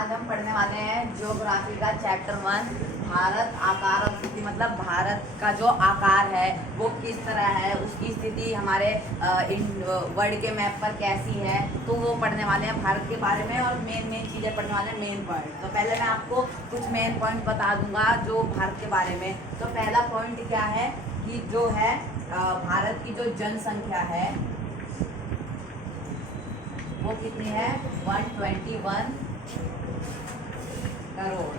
आज हम पढ़ने वाले हैं ज्योग्राफी का चैप्टर 1। भारत आकार और स्थिति, मतलब भारत का जो आकार है वो किस तरह है, उसकी स्थिति हमारे वर्ल्ड के मैप पर कैसी है, तो वो पढ़ने वाले हैं भारत के बारे में। और मेन चीज़ें पढ़ने वाले हैं, मेन पॉइंट। तो पहले मैं आपको कुछ मेन पॉइंट बता दूंगा जो भारत के बारे में। तो पहला पॉइंट क्या है कि जो है भारत की जो जनसंख्या है वो कितनी है, 121 करोड़।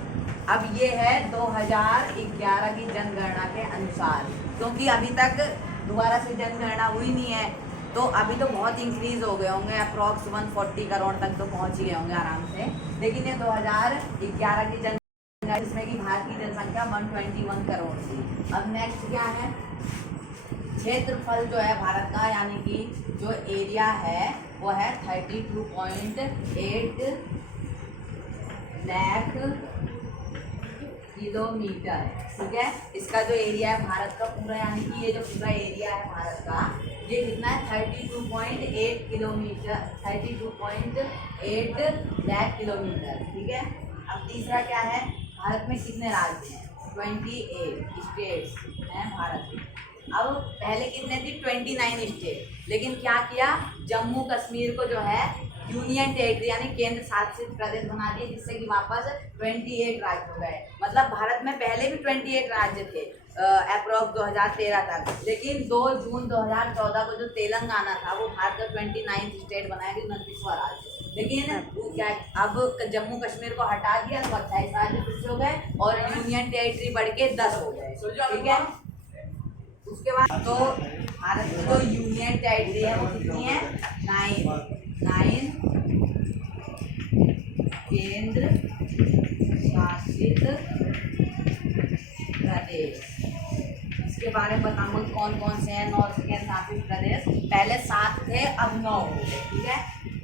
अब ये है 2011 की जनगणना के अनुसार, क्योंकि अभी तक दोबारा से जनगणना हुई नहीं है, तो अभी तो बहुत इंक्रीज हो गए होंगे, अप्रॉक्स 140 करोड़ तक तो पहुंच ही गए होंगे आराम से। लेकिन ये 2011 की जनगणना जिसमें कि भारत की जनसंख्या 121 करोड़ थी। अब नेक्स्ट क्या है, क्षेत्रफल जो है भारत का, यानी कि जो एरिया है वो है 32.8 लाख किलोमीटर। ठीक है, इसका जो एरिया है भारत का पूरा, यानी कि ये जो पूरा एरिया है भारत का, ये कितना है 32.8 किलोमीटर, 32.8 लाख किलोमीटर। ठीक है। अब तीसरा क्या है, भारत में कितने राज्य हैं, 28 स्टेट्स हैं भारत में। अब पहले कितने थी, 29 स्टेट, लेकिन क्या किया, जम्मू कश्मीर को जो है यूनियन टेरिटरी यानी केंद्र शासित प्रदेश बना दिए, जिससे कि वापस 28 राज्य हो गए। मतलब भारत में पहले भी 28 राज्य थे अप्रॉक्स 2013 तक, लेकिन 2 जून 2014 को जो तेलंगाना था वो भारत का 29 स्टेट बनाया गया, 29वां राज्य। लेकिन क्या, अब जम्मू कश्मीर को हटा दिया तो 28 राज्य फिर से हो गए और यूनियन टेरिटरी बढ़ के 10 हो गए। ठीक है। उसके बाद तो भारत की जो यूनियन टेरिटरी है वो कितनी है, 9 केंद्र शासित प्रदेश। इसके बारे में बताऊंगा कौन कौन से हैं 9 केंद्र शासित प्रदेश। पहले 7 थे, अब 9 हो गए। ठीक है।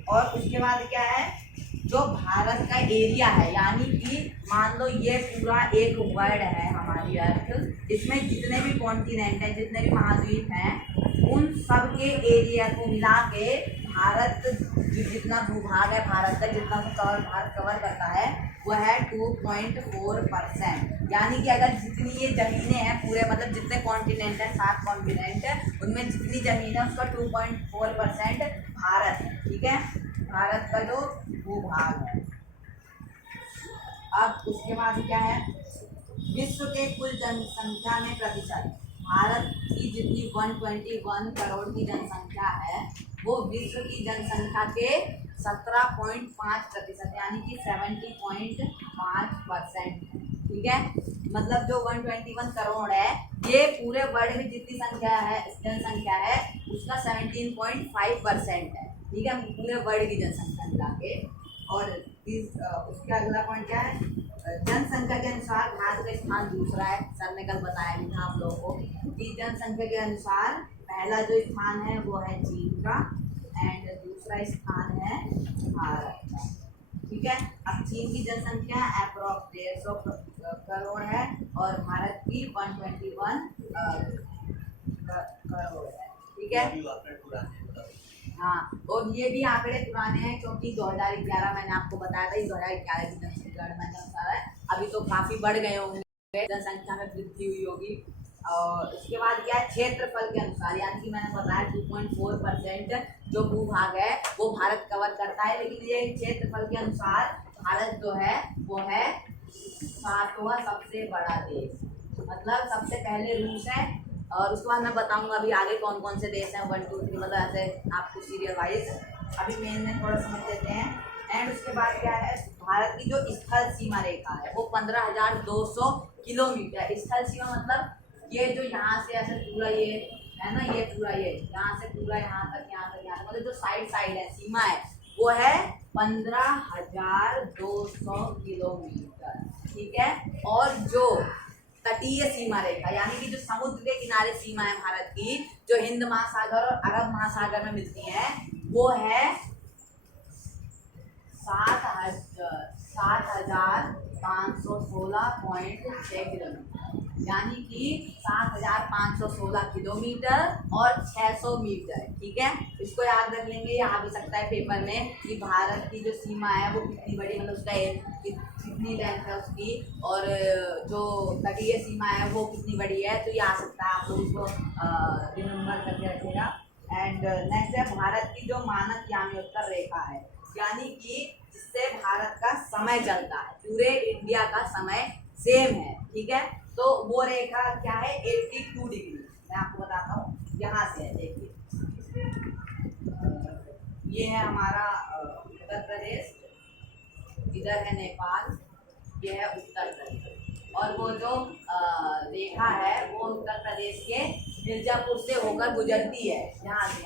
और उसके बाद क्या है, जो भारत का एरिया है, यानी कि मान लो ये पूरा एक वर्ल्ड है हमारी अर्थ, इसमें जितने भी कॉन्टिनेंट हैं, जितने भी महाद्वीप हैं, उन सब के एरिया को मिला के भारत जितना भूभाग है भारत का, जितना भारत कवर करता है वो है 2.4%। यानी कि अगर जितनी ये ज़मीनें हैं पूरे, मतलब जितने कॉन्टिनेंट हैं, 7 कॉन्टिनेंट है, उनमें जितनी ज़मीन है उसका 2.4% भारत है। ठीक है, भारत का जो भूभाग है। अब उसके बाद क्या है, विश्व के कुल जनसंख्या में प्रतिशत, भारत की जितनी 121 करोड़ की जनसंख्या है वो विश्व की जनसंख्या के 17.5%, यानी कि 70.5% है। ठीक है, मतलब जो 121 करोड़ है ये पूरे वर्ल्ड में जितनी संख्या है, जनसंख्या है, उसका 17.5% है। ठीक है, पूरे वर्ल्ड की जनसंख्या मिला के। और उसके अगला पॉइंट क्या है, जनसंख्या के अनुसार भारत का स्थान दूसरा है। सर ने कल बताया भी था आप लोगों को कि जनसंख्या के अनुसार पहला जो स्थान है वो है चीन का, एंड दूसरा स्थान है भारत का। ठीक है। अब चीन की जनसंख्या अप्रॉक्स 150 करोड़ है और भारत की 121 करोड़ है। ठीक है। हाँ, और ये भी आंकड़े पुराने हैं क्योंकि 2011 मैंने आपको बताया था, 2011 की जनगणना के अनुसार है। अभी तो काफ़ी बढ़ गए होंगे, जनसंख्या में वृद्धि हुई होगी। और उसके बाद क्या है, क्षेत्रफल के अनुसार, यानी कि मैंने बताया 2.4% जो भूभाग है वो भारत कवर करता है। लेकिन ये क्षेत्रफल के अनुसार भारत जो है वो है 7वां सबसे बड़ा देश, मतलब सबसे पहले रूस है। और उसके बाद मैं बताऊंगा अभी आगे कौन कौन से देश हैं, 1 2 3, मतलब ऐसे आपको सीरियल वाइज अभी मेन में थोड़ा समझ लेते हैं। एंड उसके बाद क्या है, भारत की जो स्थल सीमा रेखा है वो 15,200 किलोमीटर। स्थल सीमा मतलब ये जो यहाँ से ऐसे पूरा ये है ना, ये पूरा ये यहाँ से पूरा यहाँ तक, यहाँ तक, यहाँ तक, मतलब जो साइड है सीमा है वो है 15,200 किलोमीटर। ठीक है। और जो तटीय सीमा रेखा, यानी कि जो समुद्र के किनारे सीमा है भारत की, जो हिंद महासागर और अरब महासागर में मिलती है, वो है 7,516.6 किलोमीटर। यानी कि 7,516 किलोमीटर और 600 मीटर। ठीक है, इसको याद रख लेंगे। आ भी सकता है पेपर में कि भारत की जो सीमा है वो कितनी बड़ी, मतलब उसका कितनी लेंथ है उसकी, और जो तटीय सीमा है वो कितनी बड़ी है, तो ये आ सकता है। आप लोग उसको रिमेम्बर करके रखिएगा। एंड नेक्स्ट है भारत की जो मानक यानी उत्तर रेखा है, यानी कि जिससे भारत का समय चलता है, पूरे इंडिया का समय सेम है। ठीक है, तो वो रेखा क्या है, 82 डिग्री। मैं आपको बताता हूँ, यहाँ से है, देखिए ये है हमारा उत्तर प्रदेश, इधर है नेपाल, ये है उत्तर प्रदेश, और वो जो रेखा है वो उत्तर प्रदेश के मिर्जापुर से होकर गुजरती है। यहाँ से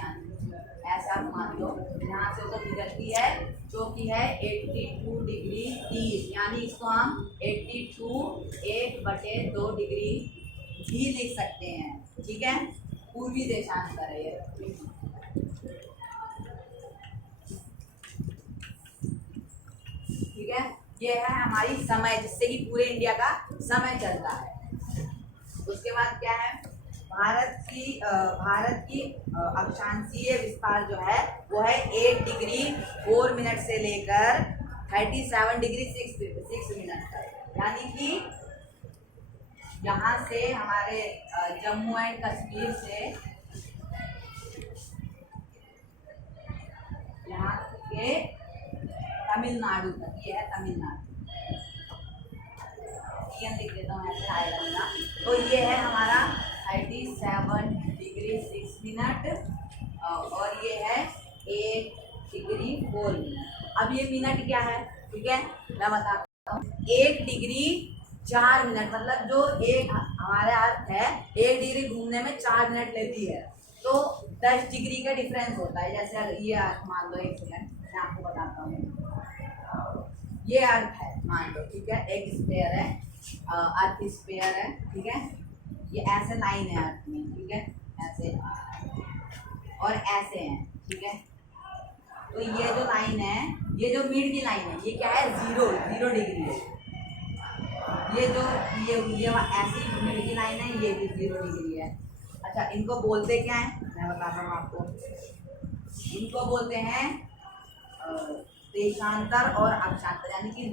ऐसा आप मान लो, यहाँ से होकर गुजरती है, जो कि है 82 डिग्री 30, यानी इसको हम 82 1/2 डिग्री भी लिख सकते हैं। ठीक है, पूर्वी देशांतर है ये। ठीक है, ये है हमारी समय, जिससे कि पूरे इंडिया का समय चलता है। उसके बाद क्या है, भारत की अक्षांशीय विस्तार जो है वो है 8 डिग्री 4 मिनट से लेकर 37 डिग्री 6 मिनट तक। यानी कि यहाँ से हमारे जम्मू एंड कश्मीर से यहाँ के तमिलनाडु तक, ये है तमिलनाडु, लिख देता हूँ ऐसे आएगा ना। तो ये है हमारा 37 डिग्री 6 मिनट, और ये है 8 डिग्री 4 मिनट। अब ये मिनट क्या है, ठीक है, मैं बताता हूँ। 1 डिग्री 4 मिनट, मतलब जो एक हमारे अर्थ है 1 डिग्री घूमने में 4 मिनट लेती है, तो 10 डिग्री का डिफरेंस होता है। जैसे ये अर्थ मान लो, 1 सेकंड मैं आपको बताता हूँ। ये अर्थ है मान लो, ठीक है, एक स्फीयर है, अर्थ स्फीयर है। ठीक है, ये ऐसे लाइन है अर्थ में, ठीक है, ऐसे और ऐसे हैं। ठीक है, तो ये जो लाइन है, ये जो मिड की लाइन है, ये क्या है, 0 डिग्री है। ये जो ये ऐसी मिड की लाइन है, ये भी 0 डिग्री है। अच्छा, इनको बोलते क्या है, मैं बताता हूँ आपको। इनको बोलते हैं देशांतर और अक्षांतर, यानी कि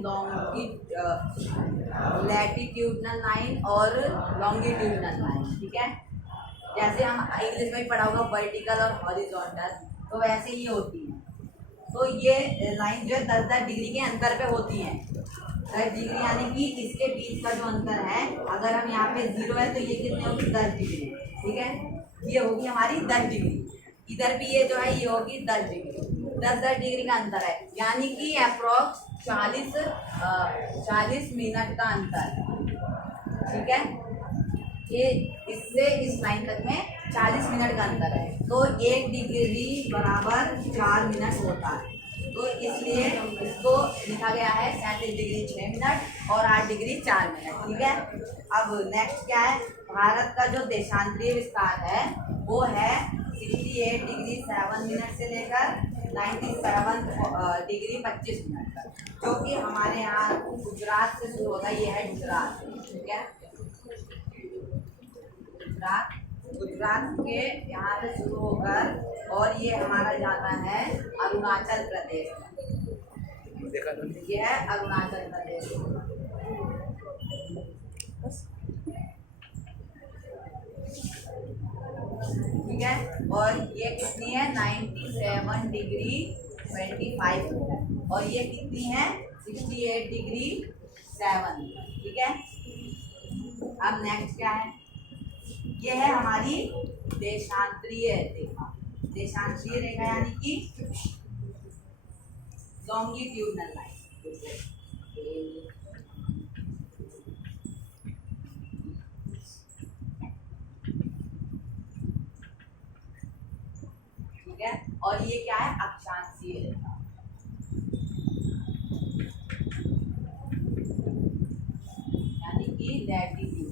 लैटिट्यूडनल लाइन और लॉन्गिट्यूडनल लाइन। ठीक है, जैसे हम इंग्लिश में भी पढ़ा होगा वर्टिकल और हॉरिजॉन्टल, तो वैसे ही होती है। तो ये लाइन जो है 10-10 डिग्री के अंतर पे होती है। 10 डिग्री यानी कि इसके बीच का जो अंतर है, अगर हम यहाँ पे 0 है तो ये कितने होगी, 10 डिग्री। ठीक है, ये होगी हमारी 10 डिग्री। इधर भी ये जो है ये होगी 10 डिग्री, 10-10 डिग्री का अंतर है, यानी कि अप्रोक्स 40 मिनट का अंतर। ठीक है, ये इससे इस लाइन तक में 40 मिनट का अंतर है, तो 1 डिग्री बराबर 4 मिनट होता है। तो इसलिए इसको लिखा गया है 37 डिग्री 6 मिनट और 8 डिग्री 4 मिनट। ठीक है, अब नेक्स्ट क्या है, भारत का जो देशांतरीय विस्तार है वो है 68 डिग्री 7 मिनट से लेकर 97 डिग्री 25 मिनट तक, जो कि हमारे यहाँ गुजरात से शुरू होता है। ये है गुजरात। ठीक है, गुजरात के यहाँ से शुरू होकर और ये हमारा जाता है अरुणाचल प्रदेश। ये है अरुणाचल प्रदेश। ठीक है, और ये कितनी है, 97 डिग्री 25 मिनट, और ये कितनी है, 68 डिग्री 7। ठीक है, अब नेक्स्ट क्या है, ये है हमारी देशांतरीय रेखा। देशांतरीय रेखा यानी कि लॉन्गिट्यूडनल लाइन। ठीक है, और ये क्या है, अक्षांशीय रेखा, यानी कि लैटिट्यूड।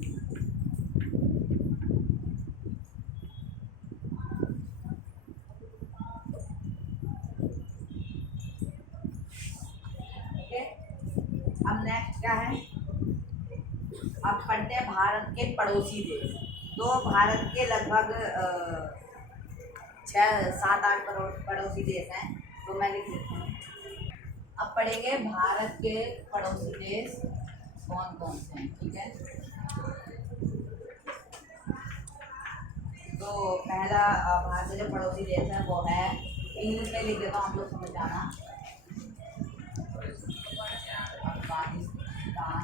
अब नेक्स्ट क्या है, अब पढ़ते हैं भारत के पड़ोसी देश। तो भारत के लगभग 6-7-8 पड़ोसी देश हैं, तो मैं लिख लेता हूँ। अब पढ़ेंगे भारत के पड़ोसी देश कौन कौन से हैं, ठीक है। तो पहला भारत के जो पड़ोसी देश है वो है, इंग्लिश में लिख देता हूँ, आप लोग समझ जाना, अफगानिस्तान।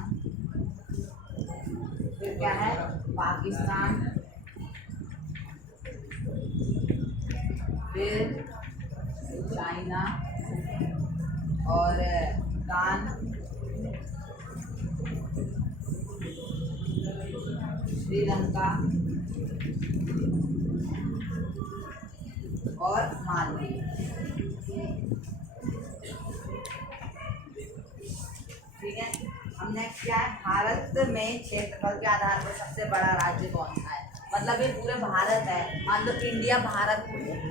फिर क्या है, पाकिस्तान। फिर चाइना और भूटान, श्रीलंका और मालदीव, ठीक है। हम नेक्स्ट क्या है, भारत में क्षेत्रफल के आधार पर सबसे बड़ा राज्य कौन सा है। मतलब ये पूरे भारत है, मान लो इंडिया भारत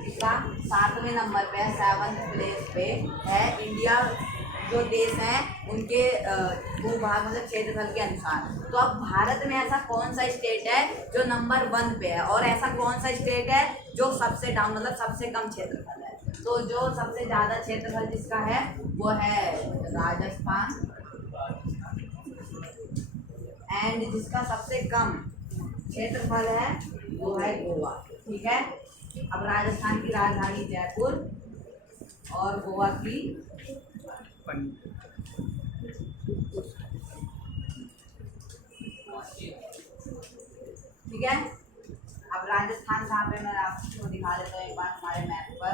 इसका 7वें नंबर पे है, 7th प्लेस पे है इंडिया। जो देश हैं उनके भूभाग मतलब क्षेत्रफल के अनुसार। तो अब भारत में ऐसा कौन सा स्टेट है जो नंबर 1 पे है, और ऐसा कौन सा स्टेट है जो सबसे डाउन मतलब सबसे कम क्षेत्रफल है। तो जो सबसे ज़्यादा क्षेत्रफल जिसका है वो है राजस्थान, एंड जिसका सबसे कम क्षेत्रफल है वो है गोवा, ठीक है। अब राजस्थान की राजधानी जयपुर और गोवा की ठीक है। अब राजस्थान कहाँ पे, मैं आपको दिखा देता हूँ एक बार हमारे मैप पर।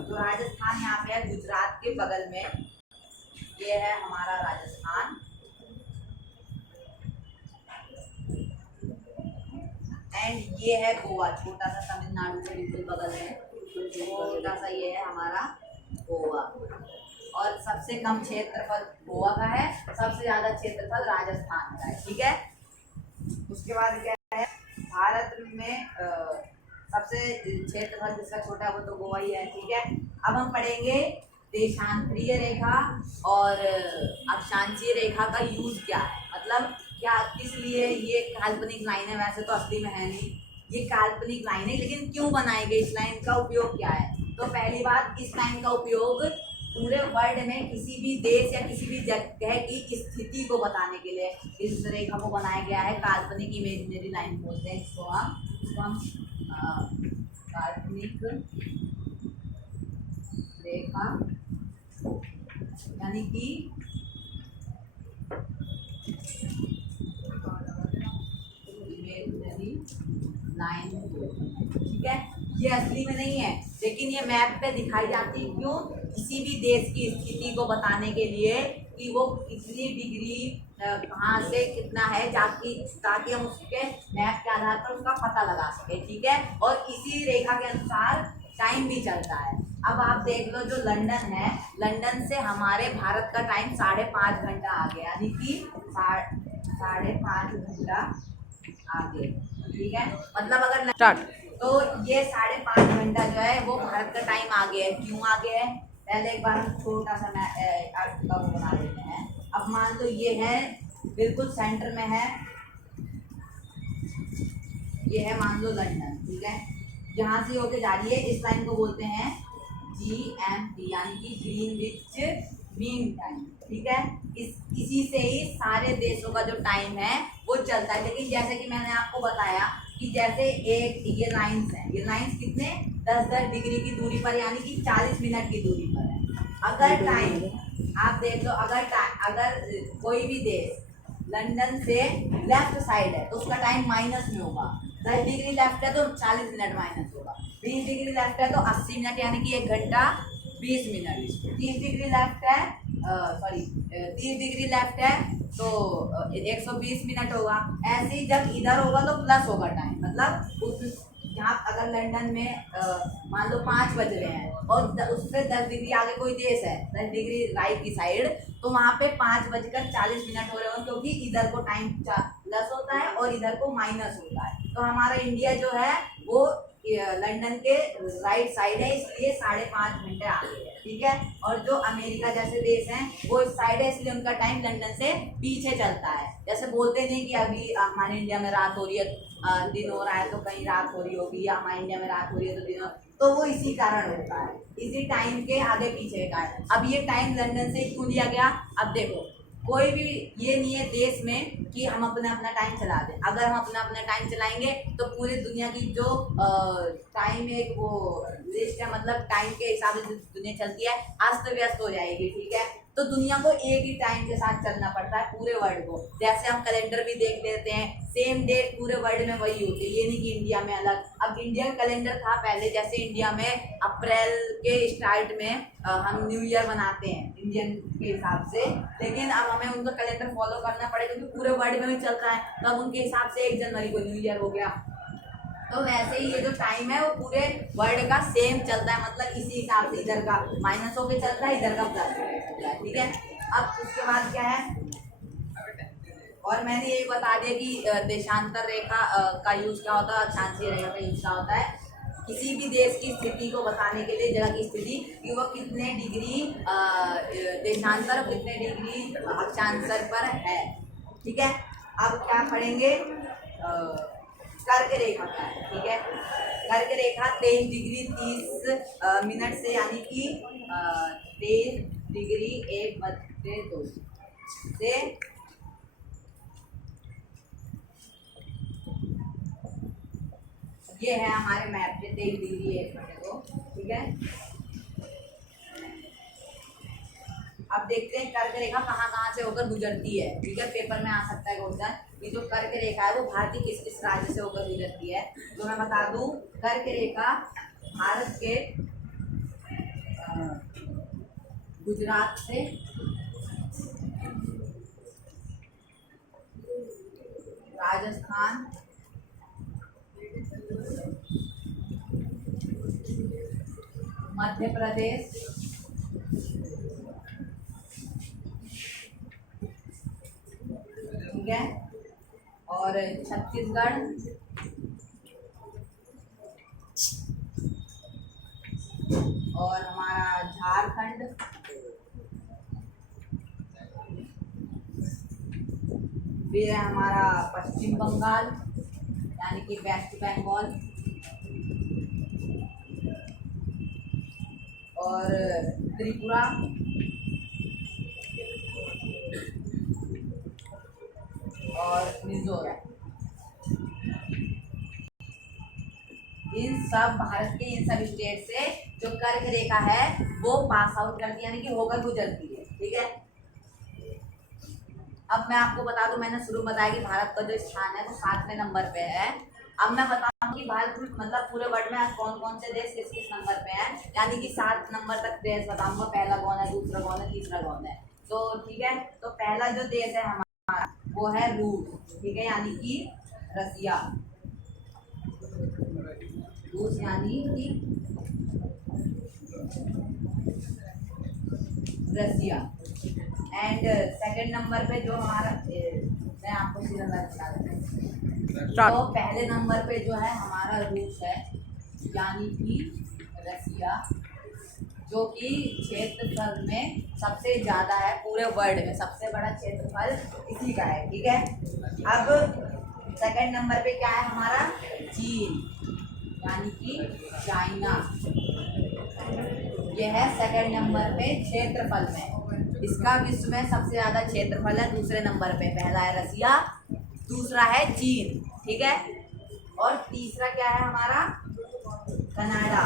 तो राजस्थान यहाँ पे है गुजरात के बगल में, ये है हमारा राजस्थान। एंड ये है गोवा, छोटा सा तमिलनाडु के बिल्कुल बगल में, छोटा सा ये है हमारा गोवा। और सबसे कम क्षेत्रफल गोवा का है, सबसे ज़्यादा क्षेत्रफल राजस्थान का है, ठीक है। उसके बाद क्या है, भारत में सबसे क्षेत्रफल जिसका छोटा है वो तो गोवा ही है, ठीक है। अब हम पढ़ेंगे देशांतरीय रेखा और अक्षांशीय रेखा का यूज क्या है, मतलब क्या किस लिए ये काल्पनिक लाइन है। वैसे तो असली में है नहीं, ये काल्पनिक लाइन है, लेकिन क्यों बनाई गई, इस लाइन का उपयोग क्या है। तो पहली बात, इस लाइन का उपयोग पूरे वर्ल्ड में किसी भी देश या किसी भी जगह की स्थिति को बताने के लिए इस रेखा को बनाया गया है। काल्पनिक इमेजिनरी लाइन बोलते हैं इसको हम काल्पनिक रेखा, यानी कि इमेजिनरी लाइन, ठीक है। ये असली में नहीं है, लेकिन ये मैप पे दिखाई जाती है, क्यों, किसी भी देश की स्थिति को बताने के लिए कि वो कितनी डिग्री कहाँ से कितना है, ताकि हम उसके मैप के आधार पर उसका पता लगा सके, ठीक है। और इसी रेखा के अनुसार टाइम भी चलता है। अब आप देख लो, जो लंदन है, लंदन से हमारे भारत का टाइम 5.5 घंटा आगे, यानी कि 5.5 घंटा आगे, ठीक है। मतलब अगर स्टार्ट, तो ये 5.5 घंटा जो है वो भारत का टाइम आगे है। क्यों आगे है, पहले एक बार हम छोटा सा आपका वो बना देते हैं। अब मान लो ये है बिल्कुल सेंटर में है, ये है मान लो लंदन, ठीक है। जहाँ से होके जा रही है, इस लाइन को बोलते हैं GMT, यानी कि ग्रीनविच मीन टाइम, ठीक है। इसी से ही सारे देशों का जो टाइम है वो चलता है। लेकिन जैसे कि मैंने आपको बताया कि जैसे एक ये लाइन्स हैं, ये लाइन्स कितने 10-10 डिग्री की दूरी पर, यानी कि 40 मिनट की दूरी पर है। अगर टाइम आप देख लो, अगर कोई भी देश लंदन से लेफ्ट साइड है तो उसका टाइम माइनस में होगा। 10 डिग्री लेफ्ट है तो 40 मिनट माइनस होगा। 20 डिग्री लेफ्ट है तो 80 मिनट, यानी कि 1 घंटा 20 मिनट। 30 डिग्री लेफ्ट है 30 डिग्री लेफ्ट है तो 120 मिनट होगा। ऐसे ही जब इधर होगा तो प्लस होगा टाइम, मतलब उस यहाँ अगर लंदन में मान लो 5 बज रहे हैं और उससे 10 डिग्री आगे कोई देश है 10 डिग्री राइट की साइड, तो वहाँ पे 5:40 हो रहे हो, क्योंकि इधर को टाइम प्लस होता है और इधर को माइनस होता है। तो हमारा इंडिया जो है वो लंदन के राइट साइड है, इसलिए 5.5 घंटे आगे है। ठीक है। और जो अमेरिका जैसे देश हैं वो इस साइड है, इसलिए उनका टाइम लंदन से पीछे चलता है। जैसे बोलते नहीं कि अभी हमारे इंडिया में रात हो रही है, दिन हो रहा है तो कहीं रात हो रही होगी, या हमारे इंडिया में रात हो रही है तो दिन तो वो इसी कारण होता है, इसी टाइम के आगे पीछे का है। अब ये टाइम लंदन से क्यों लिया गया? अब देखो कोई भी ये नहीं है देश में कि हम अपना अपना टाइम चला दें। अगर हम अपना अपना टाइम चलाएंगे तो पूरी दुनिया की जो टाइम एक वो लिस्ट है, मतलब टाइम के हिसाब से दुनिया चलती है, अस्त व्यस्त हो जाएगी। ठीक है, तो दुनिया को एक ही टाइम के साथ चलना पड़ता है पूरे वर्ल्ड को। जैसे हम कैलेंडर भी देख लेते हैं, सेम डेट पूरे वर्ल्ड में वही होती है, ये नहीं कि इंडिया में अलग। अब इंडियन कैलेंडर था पहले, जैसे इंडिया में अप्रैल के स्टार्ट में हम न्यू ईयर मनाते हैं इंडियन के हिसाब से, लेकिन अब हमें उनका कैलेंडर फॉलो करना पड़ेगा क्योंकि पूरे वर्ल्ड में भी चल रहा है, तो अब उनके हिसाब से 1 जनवरी को न्यू ईयर हो गया। तो वैसे ही ये जो टाइम है वो पूरे वर्ल्ड का सेम चलता है, मतलब इसी हिसाब से इधर का माइनस होके चल रहा है, इधर का प्लस होके चल रहा है। ठीक है, अब उसके बाद क्या है, और मैंने यही बता दिया कि देशांतर रेखा का यूज क्या होता है, अक्षांशीय रेखा का यूज क्या होता है, किसी भी देश की स्थिति को बताने के लिए, जगह की स्थिति कि वो कितने डिग्री देशांतर और कितने डिग्री अक्षांतर पर है। ठीक है, अब क्या पढ़ेंगे, कर्क रेखा का है। ठीक है, कर्क रेखा 23 डिग्री 30 मिनट से, यानी कि 23 डिग्री 1/2 से ये है हमारे मैप पे 23 डिग्री 1/2। ठीक है, अब देखते हैं कर्क रेखा कहाँ कहाँ से होकर गुजरती है। ठीक है, पेपर में आ सकता है क्वेश्चन कि जो कर्क रेखा है वो भारत के किस किस राज्य से होकर गुजरती है। तो मैं बता दूं, कर्क रेखा भारत के गुजरात से राजस्थान, मध्य प्रदेश, ठीक है, और छत्तीसगढ़, और हमारा झारखंड, फिर है हमारा पश्चिम बंगाल यानी कि वेस्ट बंगाल, और त्रिपुरा, और मिजोरम। इन सब भारत के इन सब स्टेट से जो कर्क रेखा है वो पास आउट करती है, यानी कि होकर गुजरती है। ठीक है, अब मैं आपको बता दूं, मैंने शुरू बताया कि भारत का जो स्थान है वो 7वें नंबर पे है। अब मैं बताऊं कि भारत मतलब पूरे वर्ल्ड में कौन कौन से देश किस किस नंबर पे हैं, यानी कि 7 नंबर तक देश बताऊंगा, पहला कौन है, दूसरा कौन है, तीसरा कौन है। तो ठीक है, तो पहला जो देश है हमारा वो है रूस। ठीक है, यानी कि रसिया, रूस यानी कि रसिया। एंड सेकंड नंबर पे जो हमारा मैं आपको सीधा बता देता हूँ, तो पहले नंबर पे जो है हमारा रूस है, यानी कि रसिया, जो कि क्षेत्रफल में सबसे ज़्यादा है, पूरे वर्ल्ड में सबसे बड़ा क्षेत्रफल इसी का है। ठीक है, अब सेकंड नंबर पे क्या है हमारा, चीन, यानी कि चाइना, यह है सेकंड नंबर पे क्षेत्रफल में, इसका विश्व में सबसे ज़्यादा क्षेत्रफल है। दूसरे नंबर पे पहला है रसिया, दूसरा है चीन। ठीक है, और तीसरा क्या है हमारा, कनाडा,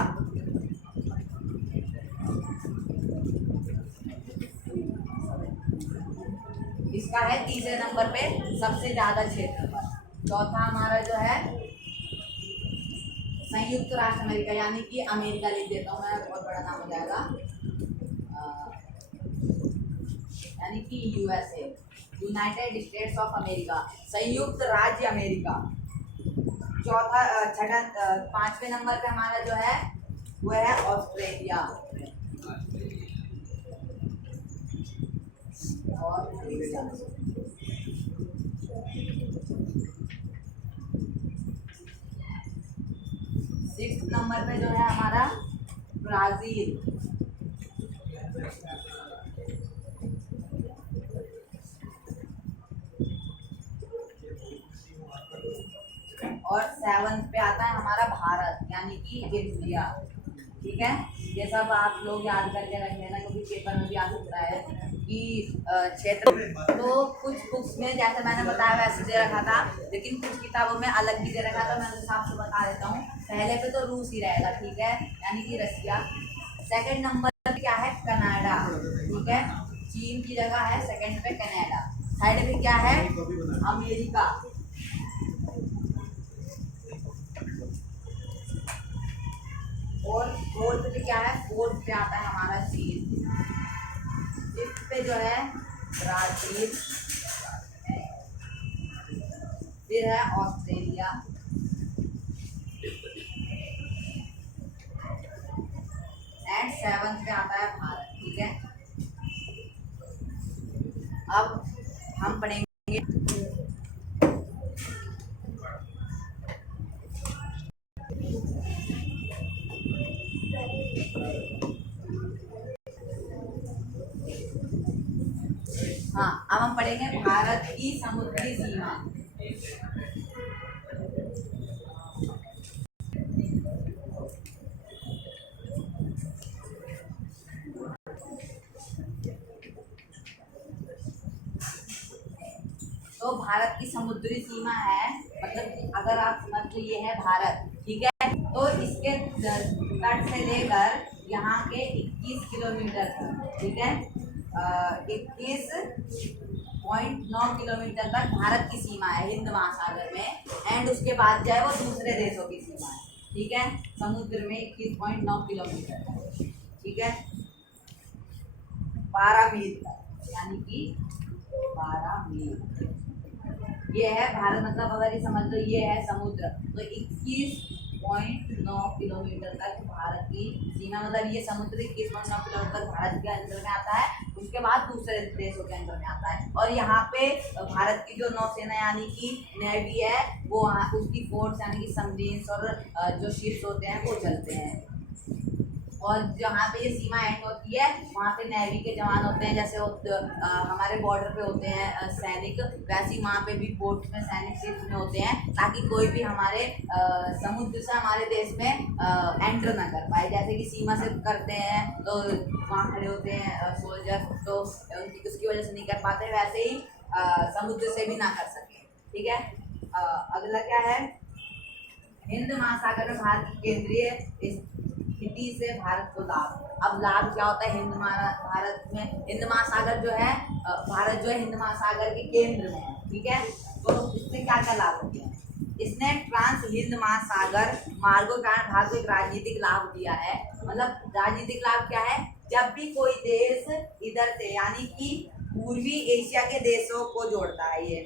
इसका है तीसरे नंबर पे सबसे ज़्यादा क्षेत्रफल। चौथा हमारा जो है संयुक्त राष्ट्र अमेरिका, यानी कि अमेरिका लिख देता हूँ मैं, बहुत बड़ा नाम हो जाएगा, यानी कि USA, United states of America, संयुक्त राज्य अमेरिका। चौथा छठा 5वें नंबर पे हमारा जो है वो है ऑस्ट्रेलिया, और 6th नंबर पे जो है हमारा ब्राज़ील, और 7th पे आता है हमारा भारत यानी कि इंडिया। ठीक है, ये सब आप लोग याद करके रख लेना क्योंकि पेपर में भी आ सकता है कि क्षेत्र। तो कुछ बुक्स में जैसे मैंने बताया वैसे दे रखा था, लेकिन कुछ किताबों में अलग भी दे रखा था। मैं उस हिसाब से बता देता हूँ। पहले पे तो रूस ही रहेगा, ठीक है, यानी कि रसिया। सेकंड नंबर पे क्या है, कनाडा। ठीक है, चीन की जगह है सेकंड पे कनाडा। थर्ड पे क्या है, अमेरिका। और फोर्थ पे क्या है, फोर्थ पे आता है हमारा चीन। फिफ्थ पे जो है ब्राजील, फिर है ऑस्ट्रेलिया, एंड 7th पे आता है भारत। ठीक है, अब हम पढ़ेंगे हाँ, अब हम पढ़ेंगे भारत की समुद्री सीमा। तो भारत की समुद्री सीमा है, मतलब कि अगर आप समझ लो ये है भारत, ठीक है, तो इसके तट से लेकर यहाँ के 21 किलोमीटर तक, ठीक है, 21.9 किलोमीटर तक भारत की सीमा है हिंद महासागर में। एंड उसके बाद जाए वो दूसरे देशों की सीमा है। ठीक है, समुद्र में 21.9 किलोमीटर तक, ठीक है, 12 मील तक, यानी कि 12 मील ये है भारत। मतलब अगर ये समझ लो ये है समुद्र, तो 21.9 किलोमीटर तक भारत की सीमा, मतलब ये समुद्र 21.9 किलोमीटर तक भारत के अंदर में आता है। उसके बाद दूसरे देशों के अंदर में आता है। और यहाँ पे भारत की जो नौसेना यानी कि नेवी है वो उसकी फोर्स यानी कि सबमरीन्स और जो शिप्स होते हैं वो चलते हैं। और जहाँ पे ये सीमा एंड होती है वहाँ पे नेवी के जवान होते हैं, जैसे हमारे बॉर्डर पे होते हैं सैनिक, वैसे ही वहाँ पे भी पोर्ट में सैनिक शिप्स में होते हैं, ताकि कोई भी हमारे समुद्र से हमारे देश में एंटर ना कर पाए। जैसे कि सीमा से करते हैं तो वहाँ खड़े होते हैं सोल्जर, तो उसकी वजह से नहीं कर पाते, वैसे ही समुद्र से भी ना कर सके। ठीक है, अगला क्या है, हिंद महासागर में भारत की केंद्रीय स्थिति से भारत को लाभ। अब लाभ क्या होता है, भारत में हिंद महासागर जो है, भारत जो है हिंद महासागर के केंद्र में है। ठीक है, तो इससे क्या क्या लाभ होते हैं, इसने ट्रांस हिंद महासागर मार्गों के कारण भारत को एक राजनीतिक लाभ दिया है। मतलब राजनीतिक लाभ क्या है, जब भी कोई देश इधर से यानी कि पूर्वी एशिया के देशों को जोड़ता है, ये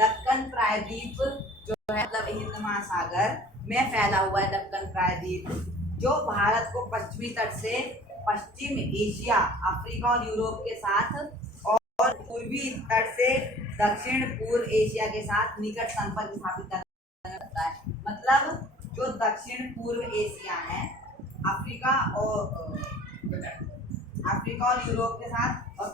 दक्कन प्रायद्वीप जो है, मतलब हिंद महासागर में फैला हुआ है दक्कन प्रायद्वीप, जो भारत को पश्चिमी तट से पश्चिम एशिया, अफ्रीका और यूरोप के साथ और पूर्वी तट से दक्षिण पूर्व एशिया के साथ निकट संपर्क स्थापित करता है। मतलब जो दक्षिण पूर्व एशिया है, अफ्रीका और यूरोप के साथ, और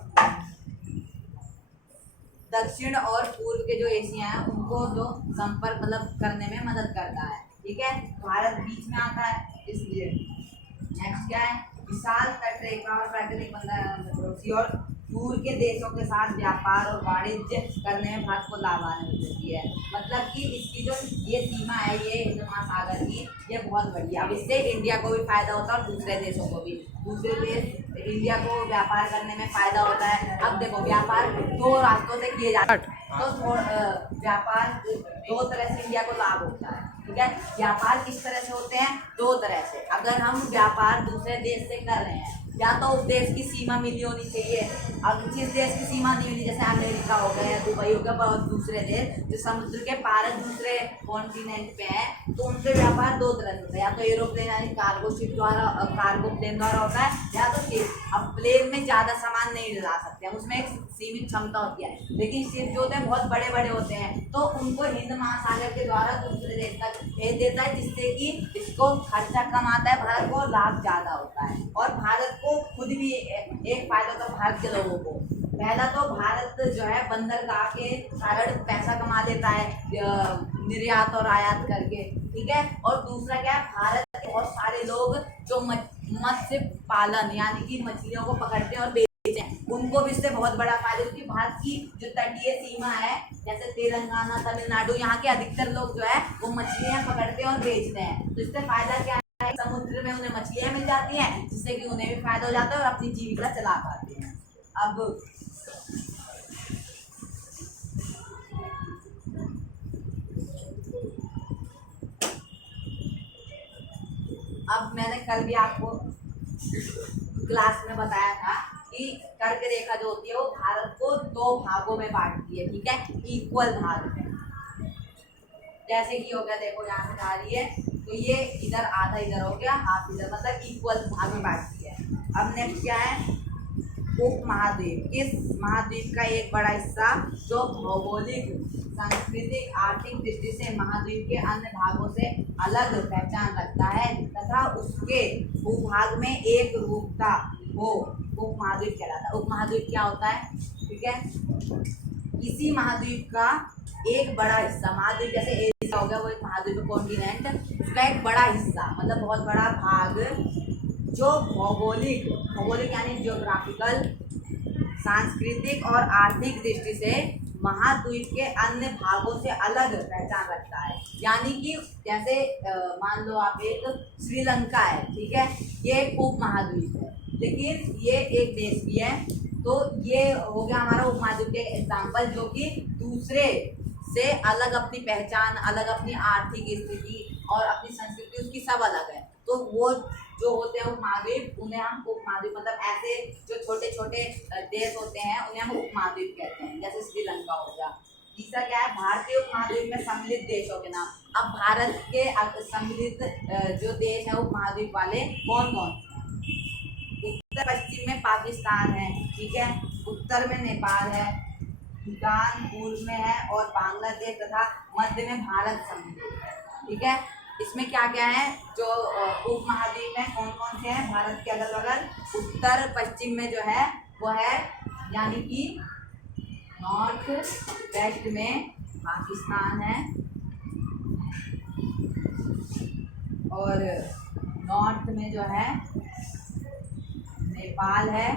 दक्षिण और पूर्व के जो एशिया है उनको जो संपर्क मतलब करने में मदद करता है। ठीक है, भारत बीच में आता है इसलिए। नेक्स्ट क्या है, विशाल तटरेखा और प्राकृतिक बंदरगाह और दूर के देशों के साथ व्यापार और वाणिज्य करने में भारत को लाभान्वित होती है। मतलब कि इसकी जो ये सीमा है ये हिंद महासागर की, ये बहुत बड़ी है। अब इससे इंडिया को भी फायदा होता है और दूसरे देशों को भी। दूसरे देश इंडिया को व्यापार करने में फायदा होता है। अब देखो व्यापार दो रास्तों से किए जाते हैं, तो व्यापार दो तरह से इंडिया को लाभ होता है। ठीक है, व्यापार किस तरह से होते हैं, दो तरह से। अगर हम व्यापार दूसरे देश से कर रहे हैं, या तो उस देश की सीमा मिली होनी चाहिए, अब जिस देश की सीमा नहीं मिली, जैसे अमेरिका हो गया या दुबई हो गया, बहुत दूसरे देश जो समुद्र के पार दूसरे कॉन्टिनेंट पे हैं, तो उनसे व्यापार दो तरह से होता है, या तो एरोप्लेन यानी कार्गो शिप द्वारा, कार्गो प्लेन द्वारा होता है, या तो शिप। अब प्लेन में ज़्यादा सामान नहीं ला सकते हैं, उसमें एक सीमित क्षमता होती है, लेकिन शिप जो होते हैं बहुत बड़े बड़े होते हैं, तो उनको हिंद महासागर के द्वारा दूसरे देश तक भेज देता है, जिससे कि इसको खर्चा कम आता है, भारत को लाभ ज़्यादा होता है। और भारत को खुद भी एक फायदा था भारत के लोगों को। पहला तो भारत जो है बंदरगाह के कारण पैसा कमा लेता है निर्यात और आयात करके, ठीक है। और दूसरा क्या है, भारत के बहुत सारे लोग जो मत्स्य पालन यानी कि मछलियों को पकड़ते हैं और बेचते हैं, उनको भी इससे बहुत बड़ा फायदा, क्योंकि भारत की जो तटीय सीमा है जैसे तेलंगाना, तमिलनाडु, यहाँ के अधिकतर लोग जो है वो मछलियाँ पकड़ते हैं और बेचते हैं। तो इससे फायदा क्या है, समुद्र में उन्हें मछलियाँ मिल जाती हैं जिससे कि उन्हें भी फायदा हो जाता है और अपनी जीविका चला पाते हैं। अब मैंने कल भी आपको क्लास में बताया था कि कर्क रेखा जो होती है वो भारत को 2 भागों में बांटती है, ठीक है, इक्वल भाग में। जैसे कि हो गया, देखो यहाँ से आ रही है तो ये इधर आधा इधर हो गया, हाफ इधर, मतलब इक्वल भाग में बांटती है। अब नेक्स्ट क्या है, उप महाद्वीप। इस महाद्वीप का एक बड़ा हिस्सा जो भौगोलिक, सांस्कृतिक, आर्थिक दृष्टि से महाद्वीप के अन्य भागों से अलग पहचान रखता है तथा उसके भूभाग में एक रूपता हो, उप महाद्वीप कहलाता है। उप महाद्वीप क्या होता है, ठीक है, किसी महाद्वीप का एक बड़ा हिस्सा, महाद्वीप जैसे एशिया हो गया वो एक महाद्वीप कॉन्टिनेंट, उसका एक बड़ा हिस्सा मतलब बहुत बड़ा भाग जो भौगोलिक यानी जियोग्राफिकल, सांस्कृतिक और आर्थिक दृष्टि से महाद्वीप के अन्य भागों से अलग पहचान रखता है। यानी कि जैसे मान लो आप एक श्रीलंका है, ठीक है, ये एक उप महाद्वीप है लेकिन ये एक देश भी है, तो ये हो गया हमारा उप महाद्वीप के एग्जाम्पल, जो कि दूसरे से अलग अपनी पहचान, अलग अपनी आर्थिक स्थिति और अपनी संस्कृति उसकी सब अलग है। तो वो जो होते हैं उप महाद्वीप, उन्हें हम उप महाद्वीप, मतलब ऐसे जो छोटे छोटे देश होते हैं उन्हें हम उप महाद्वीप कहते हैं, जैसे श्रीलंका हो गया। तीसरा क्या है, भारतीय उप महाद्वीप में सम्मिलित देशों के नाम। अब भारत के सम्मिलित जो देश है उप महाद्वीप वाले कौन कौन? उत्तर पश्चिम में पाकिस्तान है, ठीक है, उत्तर में नेपाल है, भूटान पूर्व में है और बांग्लादेश तथा मध्य में भारत सम्मिलित है, ठीक है। इसमें क्या क्या है जो उप महाद्वीप है, कौन कौन से हैं भारत के अगल बगल? उत्तर पश्चिम में जो है वो है यानी कि नॉर्थ वेस्ट में पाकिस्तान है और नॉर्थ में जो है नेपाल है,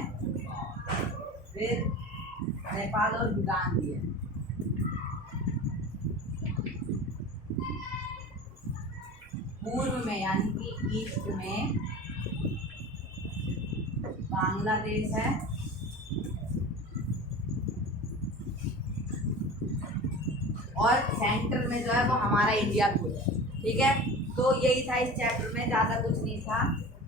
फिर नेपाल और भूटान भी है। पूर्व में यानी कि ईस्ट में बांग्लादेश है और सेंटर में जो है वो हमारा इंडिया खुद है, ठीक है। तो यही था इस चैप्टर में, ज़्यादा कुछ नहीं था।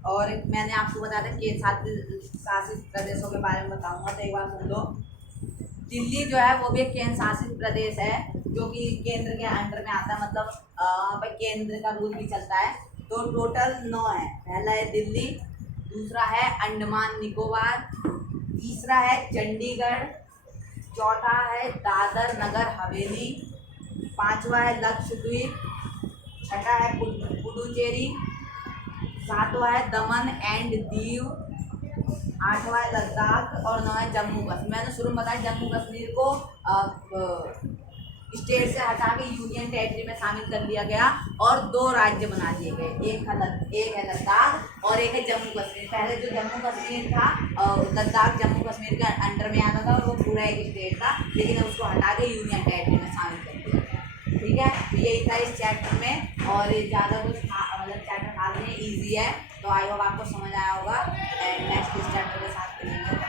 और मैंने आपको बताया था केंद्र शासित प्रदेशों के बारे में बताऊंगा, तो एक बार सुन लो। दिल्ली जो है वो भी एक केंद्र शासित प्रदेश है जो कि केंद्र के अंडर में आता है, मतलब वहाँ पर केंद्र का रूल भी चलता है। तो टोटल 9 है। पहला है दिल्ली, दूसरा है अंडमान निकोबार, तीसरा है चंडीगढ़, चौथा है दादर नगर हवेली, पांचवा है लक्षद्वीप, छठा है पुडुचेरी, सातवां है दमन एंड दीव, आठवां है लद्दाख और 9वां है जम्मू कश्मीर। मैंने शुरू में बताया जम्मू कश्मीर को स्टेट से हटा के यूनियन टेरिटरी में शामिल कर लिया गया और 2 राज्य बना दिए गए, एक है लद्दाख और एक है जम्मू कश्मीर। पहले जो जम्मू कश्मीर था, लद्दाख जम्मू कश्मीर के अंडर में आता था और वो पूरा एक स्टेट था, लेकिन उसको हटा के यूनियन टेरिटरी में शामिल कर दिया गया, ठीक है। तो यही था इस चैप्टर में और ज़्यादा कुछ मतलब चैप्टर खास नहीं, ईजी है। तो आई होप आपको समझ आया होगा। नेक्स्ट इस चैप्टर के साथ मिलेंगे।